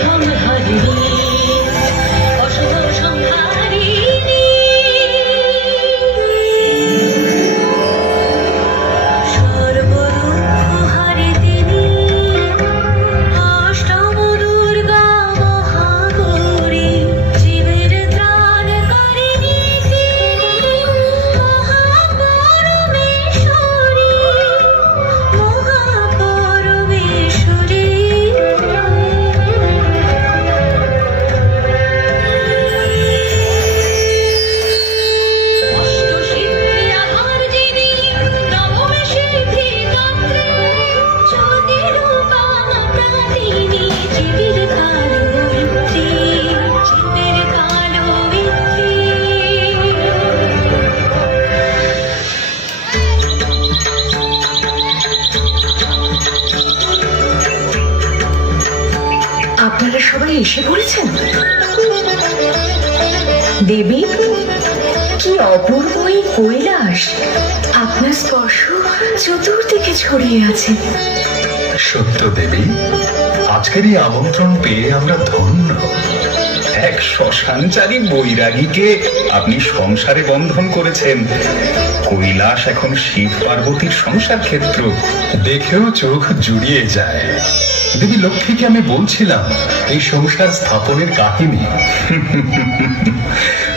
on the high. আপনারা সবাই এসে পড়েছেন? দেবী, কি অপূর্ব এই কৈলাস। আপনার স্পর্শ চতুর্দিকে ছড়িয়ে আছে। সত্য দেবী, আজকের এই আমন্ত্রণ পেয়ে আমরা ধন্য। এক শ্মশানচারী বৈরাগীকে আপনি সংসারে বন্ধন করেছেন। কৈলাস এখন শিব পার্বতীর সংসার ক্ষেত্র। দেখেও চোখ জুড়িয়ে যায়। দেবী লক্ষ্মীকে আমি বলছিলাম, এই সংসার স্থাপনের কাহিনী।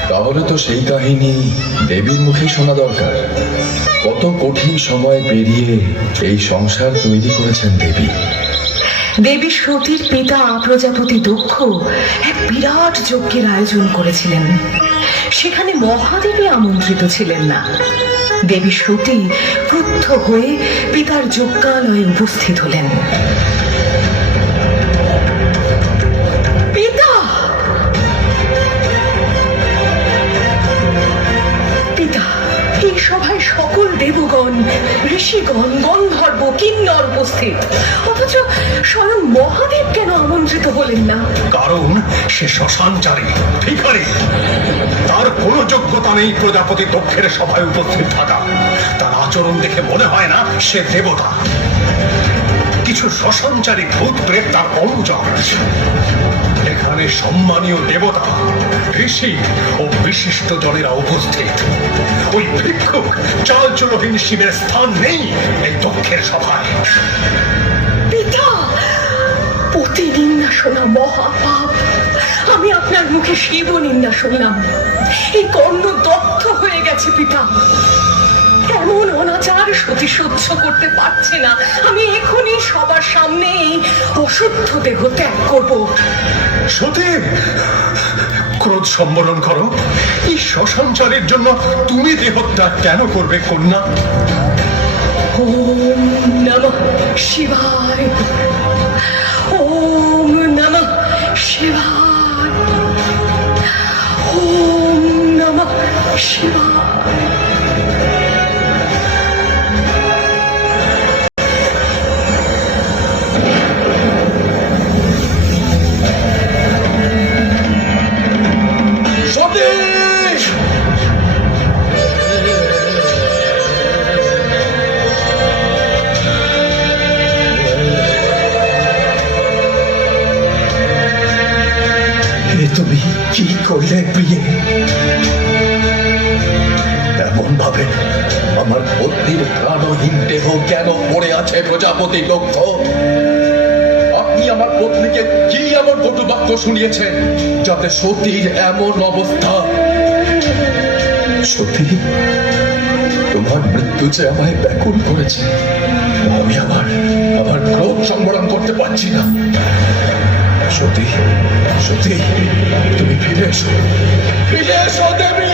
তাহলে তো সেই কাহিনী দেবীর মুখে শোনা দরকার। কত কঠিন সময় পেরিয়ে এই সংসার তৈরি করেছেন দেবী। দেবী সতীর পিতা প্রজাপতি দক্ষ এক বিরাট যজ্ঞের আয়োজন করেছিলেন। সেখানে মহাদেবী আমন্ত্রিত ছিলেন না। দেবী সতী ক্রুদ্ধ হয়ে পিতার যজ্ঞালয়ে উপস্থিত হলেন। সভায় সকল দেবগণ, ঋষিগণ, গন্ধর্ব, কিন্নর উপস্থিত। অথচ স্বয়ং মহাদেব কেন আমন্ত্রিত হলেন না? কারণ সে শ্মশানচারী, ভিখারি। তার কোনো যোগ্যতা নেই প্রজাপতি দক্ষের সভায় উপস্থিত থাকা। তার আচরণ দেখে মনে হয় না সে দেবতা। কিছু শ্মশানচারী ভূত প্রেত তার অনুচর এখানে সম্মানীয় দেবতা, ঋষি ও বিশিষ্ট জনেরা উপস্থিত। ওই ভিক্ষুক চালচলহীন শিবের স্থান নেই এই দক্ষের সভায়। পিতা পতি নিন্দা শোনা মহাপাপ। আমি আপনার মুখে শিব নিন্দা শুনলাম। এই কর্ণ দগ্ধ হয়ে গেছে পিতা। অনাচার সতী সহ্য করতে পারছে না। আমি এখনই সবার সামনে এই অশুদ্ধ দেহ ত্যাগ করব। সতী ক্রোধ সম্বরণ করো। এই শ্মশানচারের জন্য তুমি দেহত্যাগ কেন করবে কন্যা? ওম নমঃ শিবায়। ওম নমঃ শিবায়। ওম নমঃ শিবায়। করলে প্রিয়ে এমন ভাবে আমার পত্নীর প্রাণহীন দেহ কেন পড়ে আছে প্রজাপতি লক্ষ আপনি আমার পত্নীকে কি এমন কটু বাক্য শুনিয়েছেন যাতে সতীর এমন অবস্থা? সতী তোমার মৃত্যু যে আমায় ব্যাকুল করেছে আমি আমার আমার ক্রোধ সংবরণ করতে পারছি না। সতী সতী তুমি ফিরে এসো। ফিরে এসো দেবী!